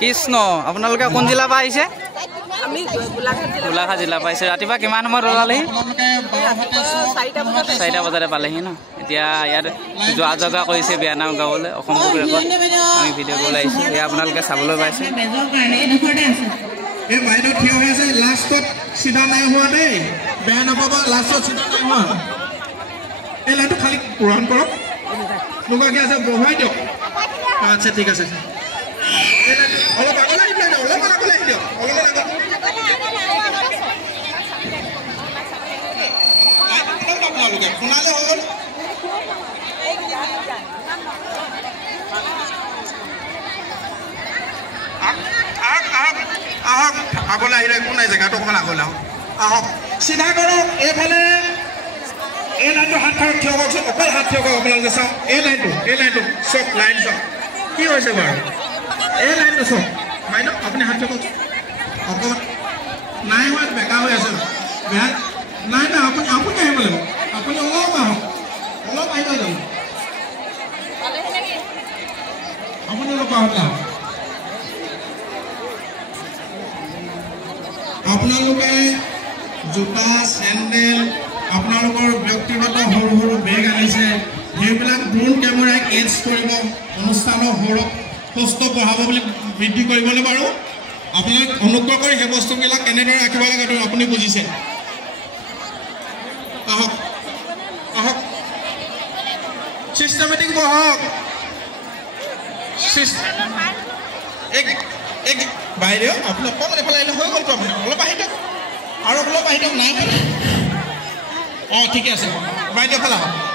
কৃষ্ণ আপোনালোকে কোন জিলা পৰা আহিছে আমি গোলাঘাট জিলা পৰা আহিছে ৰাতিপুৱা কিমান সময়ত ওলালেহি 4টা বজাতে পালেহি ন এতিয়া ইয়াত যোৱা জগা কৰিছে বিয়ানাম গাবলৈ অসম ৰেকৰ্ড আমি ভিডিঅ' কৰি আহিছোঁ এয়া আপোনালোকে চাবলৈ পাইছে এই বাইদেউ থিয় হৈ আছে লাষ্টত চিধা নাই হোৱা দেই বেয়া নাপাবা লাষ্টত চিধা নাই হোৱা এই লাইনটো খালি পূৰণ কৰক নোকোৱাকৈ আছে বহাই দিয়ক আচ্ছা ঠিক আছে অলপ আগলৈ আহি দিয়ক অলপমান আগলৈ আহি দিয়ক অলপমান আগত আপোনালোকে শুনালে হ'ল আহক আগলৈ আহিলে একো নাই জেগাটো অকণমান আগলৈ আহক আহক চিধা কৰক এইফালে এই লাইনটো হাত থাকক থিয় কওকচোন অকল হাত থিয় কওক আপোনালোকে চাওক এই লাইনটো চক লাইন চক কি হৈছে বাৰু এই লাইনটো চক বাইদেউ আপুনি হাত থিয় কওকচোন অকণমান নাই হোৱা বেকা হৈ আছে বেয়া নাই নাই আপুনি আহিব লাগিব আপুনি অলপ আহক অলপ আহিব যাব আপুনি অলপ আহক আপোনালোকে জোতা চেণ্ডেল আপোনালোকৰ ব্যক্তিগত সৰু সৰু বেগ আনিছে সেইবিলাক ড্ৰোন কেমেৰাই কেচ কৰিব অনুষ্ঠানৰ কষ্ট বঢ়াব বুলি বৃদ্ধি কৰিবলৈ বাৰু আপোনালোক অনুগ্ৰহ কৰি সেই বস্তুবিলাক কেনেদৰে ৰাখিব লাগে আপুনি বুজিছে আহক আহক চিষ্টেমেটিক বহক বাইদেউ আপুনি অকণমান এফালে আহিলে হৈ গ'লতো আপুনি অলপ আহি দিয়ক আৰু অলপ আহি দিয়ক নাই অঁ ঠিকে আছে বাইদেউ ফালে আহক